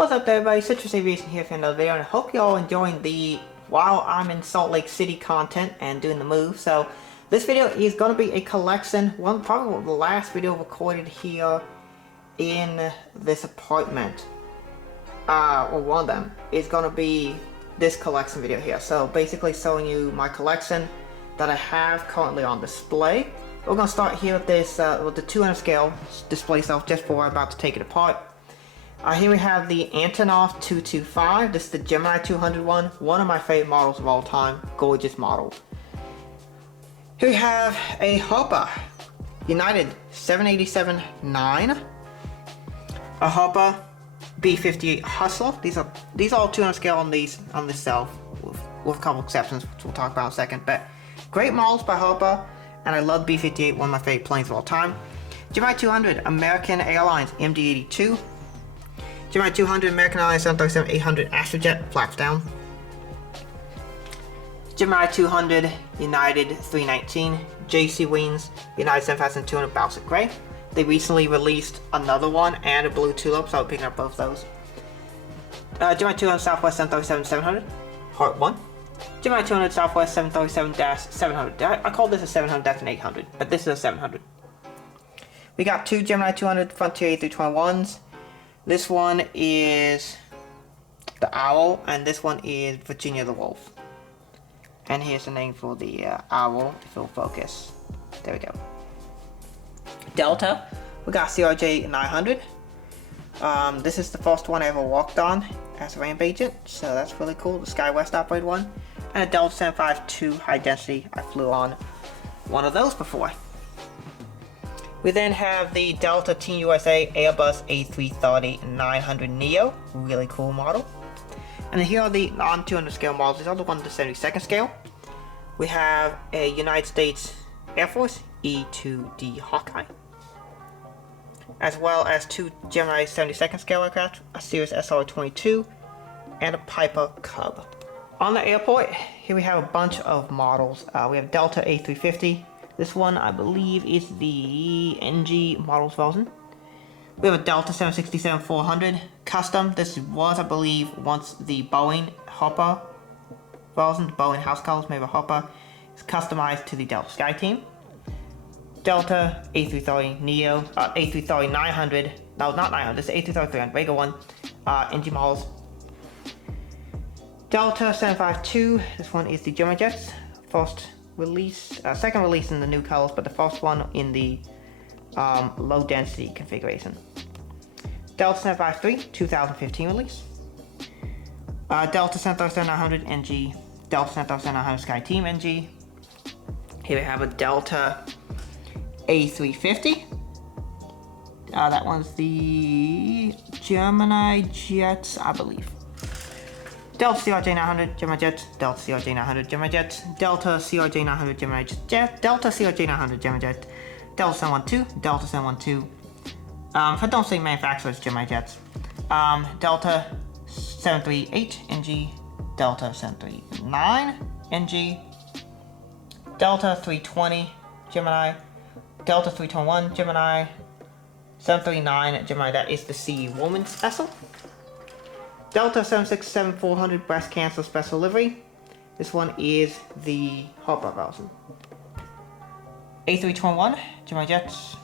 What's up there everybody, Citrus Aviation here for another video, and I hope you all enjoying the while I'm in Salt Lake City content and doing the move. So this video is going to be a collection, probably the last video recorded here in this apartment, or one of them is going to be this collection video here. So basically showing you my collection that I have currently on display. We're going to start here with this, with the 200 scale display stuff just before I'm about to take it apart. Here we have the Antonov 225. This is the Gemini 200 one of my favorite models of all time. Gorgeous model. Here we have a Hopper United 787-9. A Hopper B-58 Hustler. These are all 200 scale on this cell, with a couple exceptions, which we'll talk about in a second. But great models by Hopper, and I love B-58, one of my favorite planes of all time. Gemini 200 American Airlines MD-82. Gemini 200 American Airlines 737-800 Astrojet, flaps down. Gemini 200 United 319 JC Wings United 7200 Balsa Gray. They recently released another one and a blue tulip, so I'll be picking up both those. Gemini 200 Southwest 737-700 Heart 1. Gemini 200 Southwest 737-700. I call this a 700, that's an 800, but this is a 700. We got two Gemini 200 Frontier A321s. This one is the Owl, and this one is Virginia the Wolf. And here's the name for the Owl, if it'll focus. There we go. Delta, we got CRJ 900. This is the first one I ever walked on as a ramp agent, so that's really cool. The SkyWest operated one. And a Delta 752 high density. I flew on one of those before. We then have the Delta Team USA Airbus A330-900 Neo, really cool model. And here are the non-200 scale models. These are the ones at the 72nd scale. We have a United States Air Force E-2D Hawkeye, as well as two Gemini 72nd scale aircraft, a Cirrus SR-22, and a Piper Cub. On the airport, here we have a bunch of models. We have Delta A350. This one, I believe, is the NG models version. We have a Delta 767-400 custom. This was, I believe, once the Boeing Hopper version, the Boeing house colors made by Hopper. It's customized to the Delta Sky Team. Delta A330 Neo, A330-900. No, not 900. This is A330-300, regular one. NG models. Delta 752. This one is the Gemini Jets. First release, second release in the new colors, but the first one in the low density configuration. Delta 753 2015 release. Delta 737-900 NG, Delta 737-900 Sky Team NG. Here we have a Delta A350. That one's the Gemini Jets, I believe. Delta CRJ900 Gemini Jets, Delta CRJ900 Gemini Jets, Delta CRJ900 Gemini Jets, Delta CRJ900 Gemini Jets, Delta 712, Delta 712. If I don't say manufacturers, Gemini Jets. Delta 738 NG, Delta 739 NG, Delta 320 Gemini, Delta 321 Gemini, 739 Gemini. That is the CE Woman's vessel. Delta 767-400 breast cancer special delivery. This one is the Hopper version. A321 Gemini Jets,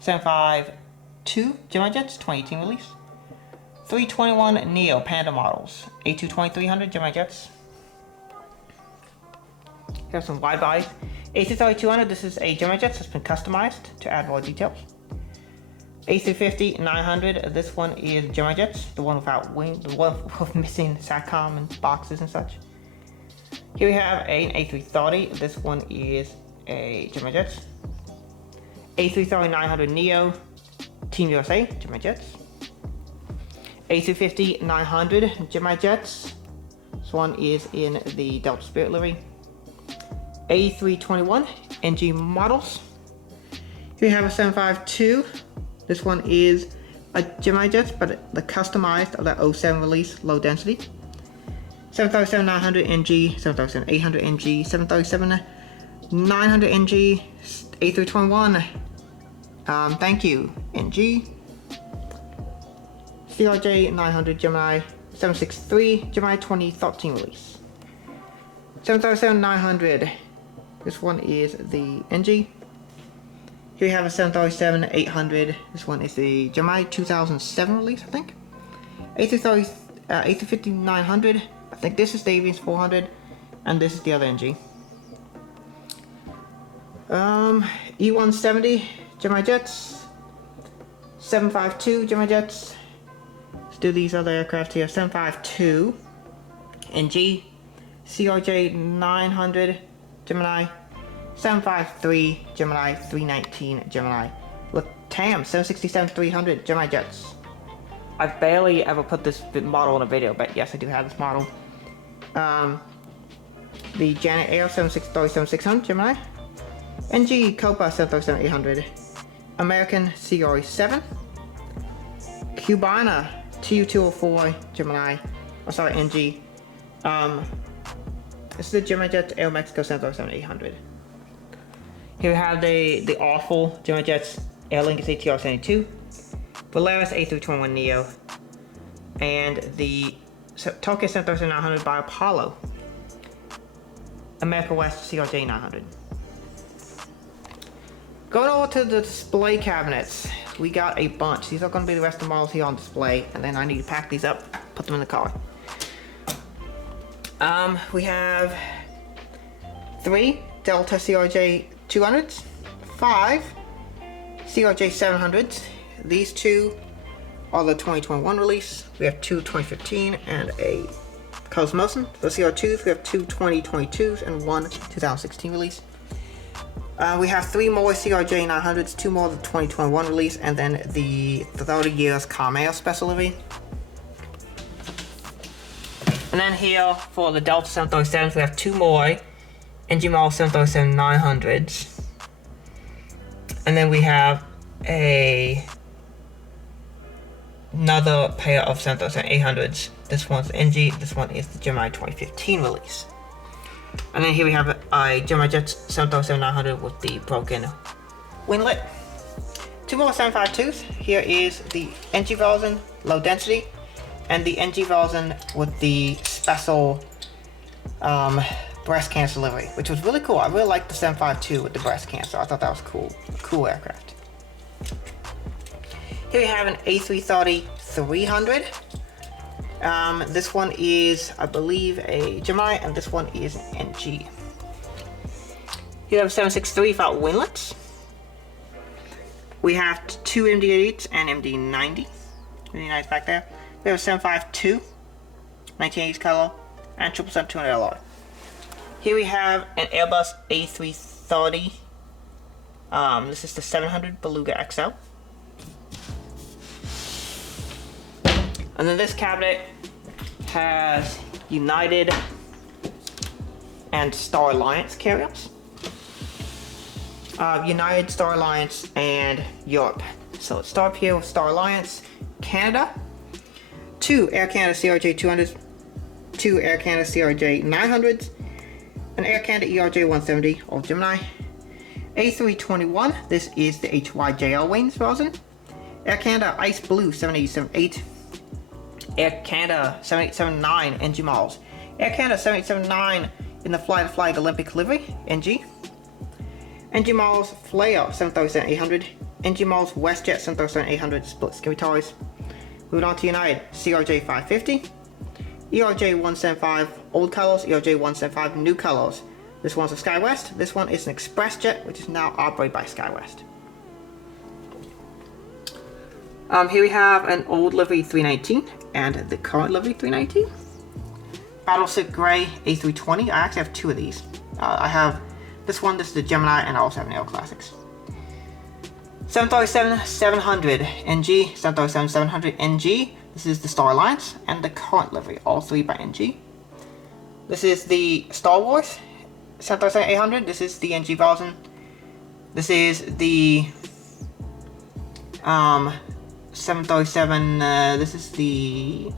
752 Gemini Jets, 2018 release. 321 Neo Panda Models, A220-300 Gemini Jets. Here's some wide bodies. A330-200. This is a Gemini Jets that's been customized to add more details. A350-900, this one is Gemini Jets, the one without wing, the one with missing SATCOM and boxes and such. Here we have an A330, this one is a Gemini Jets. A330-900 Neo, Team USA, Gemini Jets. A350-900 Gemini Jets, this one is in the Delta Spirit livery. A321 NG models. Here we have a 752. This one is a Gemini Jets, but the customized of that 07 release, low density. 737-900 NG, 737-800 NG, 737-900 NG, A321. Thank you, NG. CRJ900 Gemini 763 Gemini 2013 release. 737-900. This one is the NG. Here we have a 737-800. This one is the Gemini 2007 release, I think. A350-900. I think this is the Aviation 400, and this is the other NG. E170 Gemini Jets. 752 Gemini Jets. Let's do these other aircraft here. 752 NG. CRJ900 Gemini. 753 Gemini. 319 Gemini. LATAM 767-300 Gemini Jets. I've barely ever put this model in a video, but yes, I do have this model. The Janet Air 737-600 Gemini. NG Copa 737-800. American CRE7. Cubana TU204 Gemini. Oh, sorry, NG. This is the Gemini Jets Air Mexico 737-800. Here we have the awful Gemini Jets Aer Lingus ATR-72. Polaris A321neo, and the Tokyo 737-900 by Apollo. America West CRJ900. Going over to the display cabinets, we got a bunch. These are going to be the rest of the models here on display, and then I need to pack these up, put them in the car. We have 3 Delta CRJ200s, 5 CRJ700s. These 2 are the 2021 release. We have 2 2015 and a Cosmosin. For CR2s, we have 2 2022s and 1 2016 release. We have 3 more CRJ900s, 2 more of the 2021 release, and then the 30 years Carmel special livery. And then here for the Delta 737s, we have 2 more NG model 737-900s. And then we have another pair of 737-800s. This one's NG, this one is the Gemini 2015 release. And then here we have a Gemini Jets 737-900 with the broken winglet. 2 more 752s. Here is the NG version, low density, and the NG version with the special breast cancer delivery, which was really cool. I really liked the 752 with the breast cancer. I thought that was cool. A cool aircraft. Here we have an A330-300. This one is, I believe, a Gemini, and this one is an NG. You have 763 without winglets. We have 2 MD-8s and MD-90. Really nice back there. We have a 752, 1980s color, and 777-200 LR. Here we have an Airbus A330. This is the 700 Beluga XL. And then this cabinet has United and Star Alliance carriers. United, Star Alliance, and Europe. So let's start here with Star Alliance. Canada, 2 Air Canada CRJ200s, 2 Air Canada CRJ900s, an Air Canada ERJ170 or Gemini. A321, this is the HYJL wings version. Air Canada Ice Blue 787-8. Air Canada 787-9 NG models. Air Canada 787-9 in the Fly Olympic livery, NG. NG models Flare 737-800. NG models WestJet 737-800 split skin toys. Moving on to United, CRJ550. ERJ175 old colors, ERJ175 new colors. This one's a SkyWest. This one is an Express Jet, which is now operated by SkyWest. Here we have an old livery 319 and the current livery 319. Battleship Gray A320. I actually have 2 of these. I have this one, this is the Gemini, and I also have an Aero Classics. 737-700 NG, 737-700 NG. This is the Star Alliance and the current livery, all 3 by NG. This is the Star Wars 737-800. This is the NG version. This is the 737. This is the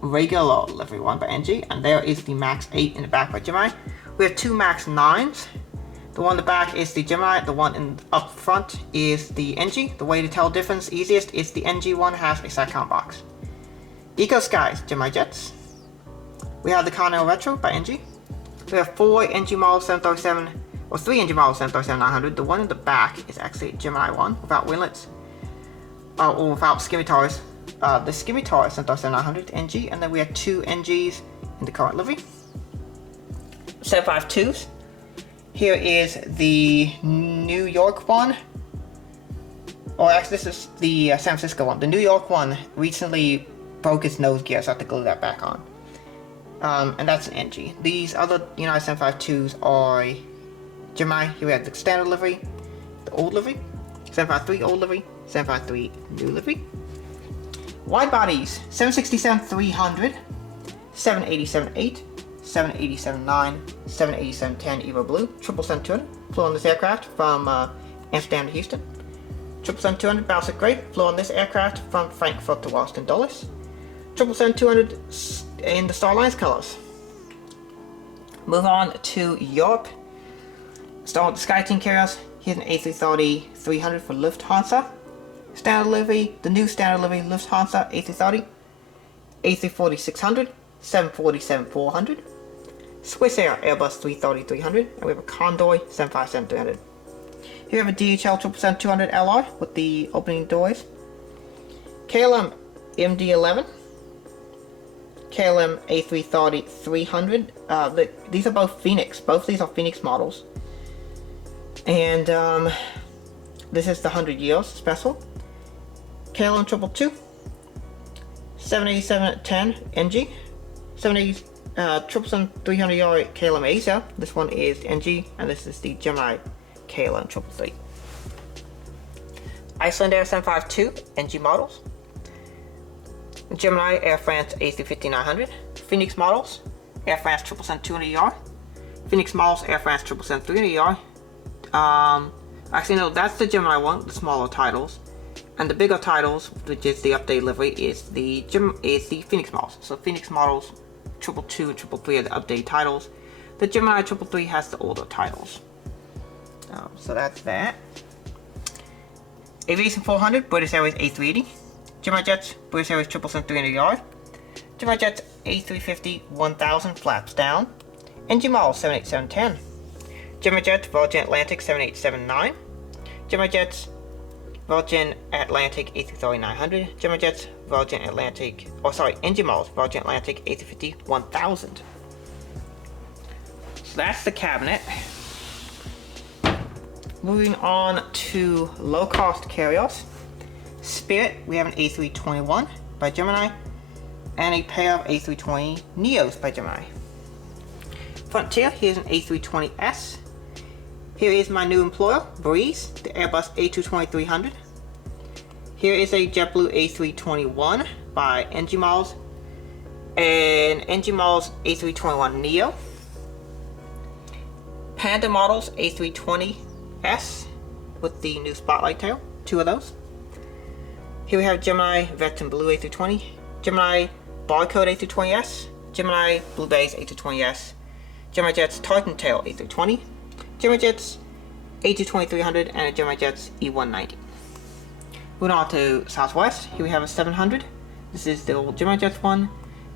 regular livery one by NG, and there is the Max 8 in the back by Gemini. We have 2 Max 9s. The one in the back is the Gemini. The one up front is the NG. The way to tell the difference easiest is the NG one has a SATCOM box. Eco Skies, Gemini Jets. We have the Continental Retro by NG. We have 4 NG models 737, or 3 NG models 737-900. The one in the back is actually a Gemini one without winglets, or without scimitars. The scimitar 737-900 NG, and then we have 2 NGs in the current livery. 752s. Here is the New York one, or actually this is the San Francisco one. The New York one recently broke its nose gear, so I have to glue that back on. And that's an NG. These other United 752s are Gemini. Here we have the standard livery, the old livery, 753 old livery, 753 new livery. Wide bodies, 767-300, 787-8, 787-9, 787-10 Evo Blue, 777-200, flew on this aircraft from Amsterdam to Houston. 777-200 Baltic Gray, flew on this aircraft from Frankfurt to Washington Dulles. 777-200 in the Star Alliance colors. Move on to Europe. Start with the SkyTeam carriers. Here's an A330-300 for Lufthansa. Standard livery, the new standard livery Lufthansa A330, A340-600, 747-400, Swiss Air Airbus 330-300, and we have a Condor 757-300. Here we have a DHL 777-200 LR with the opening doors. KLM MD-11, KLM A330-300. These are both Phoenix. Both of these are Phoenix models. And this is the 100 years special. KLM 222, 787-10 NG, 777-300 KLM Asia. This one is NG, and this is the Gemini KLM 333. Iceland Air 752 NG models. Gemini Air France A350-900. Phoenix models Air France 777-200ER. Phoenix models Air France 777-300ER. Actually no, that's the Gemini one, the smaller titles. And the bigger titles, which is the update livery, is the Phoenix models. So Phoenix models 222 and 333 are the update titles. The Gemini 333 has the older titles. So that's that. Aviation 400, British Airways A380. Gemini Jets, British Airways 777-300ER. Gemini Jets A350-1000 flaps down. NG models 787-10. Gemini Jets Virgin Atlantic 787-9. Gemini Jets Virgin Atlantic A330-900. Gemini Jets Virgin Atlantic, NG models Virgin Atlantic A350-1000. So that's the cabinet. Moving on to low-cost carriers. Spirit, we have an A321 by Gemini, and a pair of A320 Neos by Gemini. Frontier, here's an A320S. Here is my new employer, Breeze, the Airbus A220-300. Here is a JetBlue A321 by NG Models, and NG Models A321 Neo. Panda Models A320S with the new spotlight tail, 2 of those. Here we have Gemini Vecton Blue A320, Gemini Barcode A320S, Gemini Blue Base A320S, Gemini Jets Titan Tail A320, Gemini Jets A220-300, and a Gemini Jets E190. Moving on to Southwest, here we have a 700. This is the old Gemini Jets one,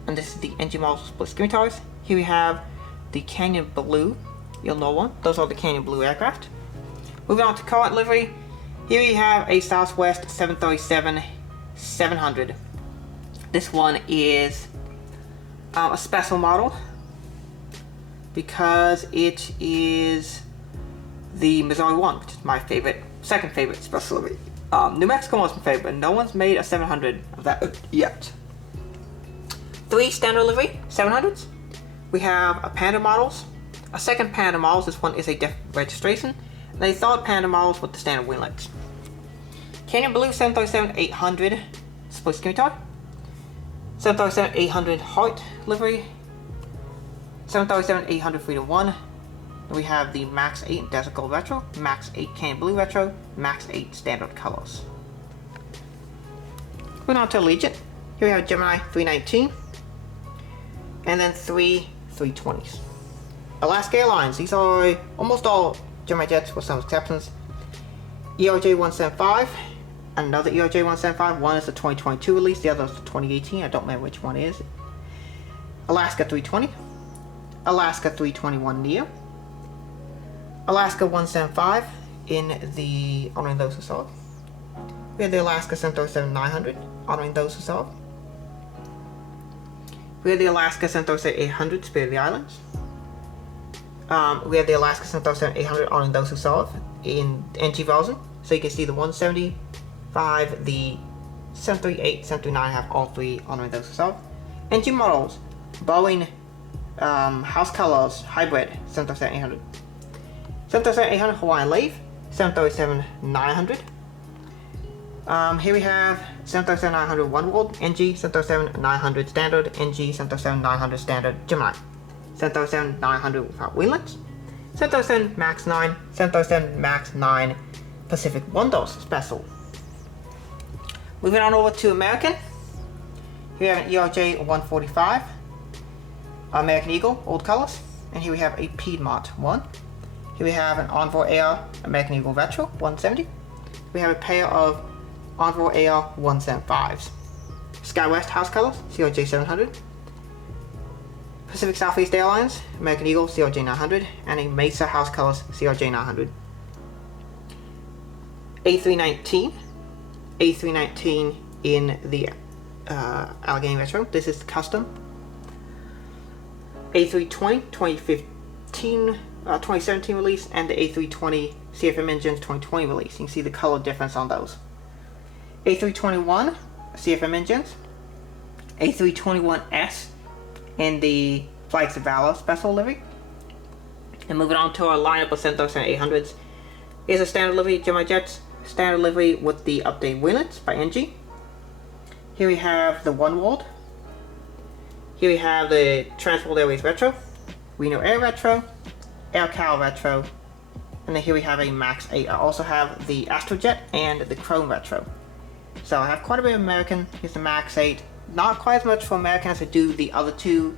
and this is the NG Models split scimitars. Here we have the Canyon Blue, you'll know one. Those are the Canyon Blue aircraft. Moving on to current livery, here we have a Southwest 737-700. This one is a special model because it is the Missouri one, which is my second favorite special livery. New Mexico was my favorite, but no one's made a 700 of that yet. 3 standard livery 700s. We have a Panda Models, a second Panda Models. This one is a different registration. And a third Panda Models with the standard winglets. Canyon Blue 737-800 split scimitar. 737-800 Heart livery. 737-800 Freedom 1. And we have the Max 8 Desert Gold Retro, Max 8 Canyon Blue Retro, Max 8 standard colors. Moving on to Allegiant. Here we have Gemini 319. And then 3 320s. Alaska Airlines. These are almost all Gemini Jets with some exceptions. ERJ175, another ERJ175. One is the 2022 release, the other is the 2018. I don't remember which one is. Alaska 320, Alaska 321 Neo, Alaska 175 in the honoring those who saw it. We have the Alaska 737-900 honoring those who saw it. We have the Alaska 737-800 Spirit of the Islands. We have the Alaska 737-800 honoring those who saw it in NG version. So you can see the 175, the 738, 739 have all three honoring those who saw it. NG models, Boeing House Colors Hybrid 737-800. 737-800 Hawaiian Leave, 737-900. Here we have 737-900 One World, NG, 737-900 Standard, NG, 737-900 Standard, Gemini. 737-900 without winglets. 737 MAX 9, 737 MAX 9 Pacific Windows Special. Moving on over to American. Here we have an ERJ145, American Eagle, old colors. And here we have a Piedmont one. Here we have an Envoy Air American Eagle Retro 170. We have a pair of Envoy Air 175s. SkyWest House Colors, CRJ700. Pacific Southwest Airlines, American Eagle, CRJ900. And a Mesa House Colors, CRJ900. A319 in the Allegheny Retro. This is the custom. A320 2017 release, and the A320 CFM Engines 2020 release. You can see the color difference on those. A321 CFM Engines, A321S in the Flags of Valor special livery. And moving on to our lineup of 737-800s is a standard livery Gemini Jets, standard livery with the updated winglets by NG. Here we have the One World. Here we have the Transworld Airways Retro, Reno Air Retro, Air Cal Retro, and then here we have a Max 8. I also have the Astrojet and the Chrome Retro. So I have quite a bit of American. Here's the Max 8. Not quite as much for American as I do the other two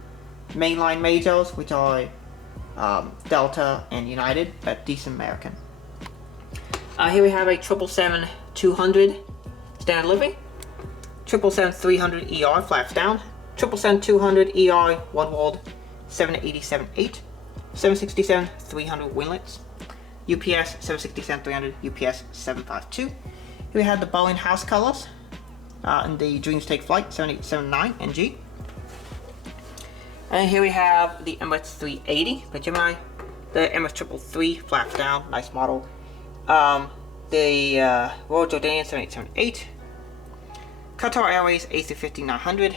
mainline majors, which are Delta and United, but decent American. Here we have a 777-200 standard living, 777-300 ER flaps down, 777-200 ER One World 787-8, 767-300 winglets, UPS 767-300, UPS 752. Here we have the Boeing House Colors in the Dreams Take Flight 7879 NG. And here we have the Emirates 380 by Gemini, the Emirates 333 flaps down, nice model. The Royal Jordanian 7878, Qatar Airways A350-900,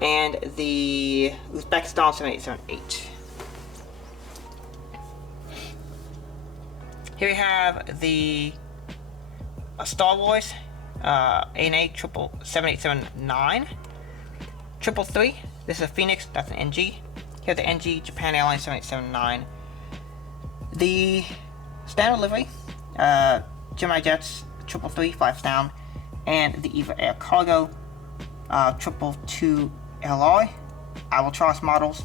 and the Uzbekistan 7878. Here we have the Star Wars ANA 787-9, 333. This is a Phoenix, that's an NG. Here the NG Japan Airlines 787-9. The standard livery, Gemini Jets 333 flaps down, and the EVA Air Cargo 222 LI, Albatross models,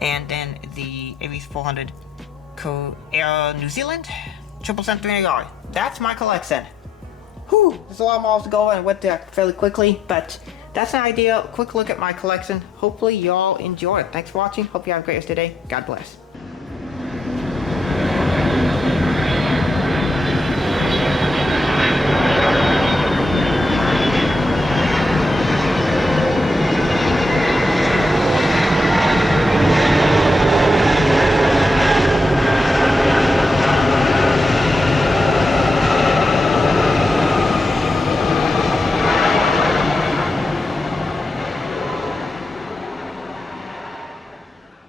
and then the Aviation 400 Air New Zealand 777-300i. That's my collection. Whew, there's a lot of models to go over and went there fairly quickly, but that's an idea. Quick look at my collection. Hopefully y'all enjoy it. Thanks for watching. Hope you have a great rest of the day. God bless.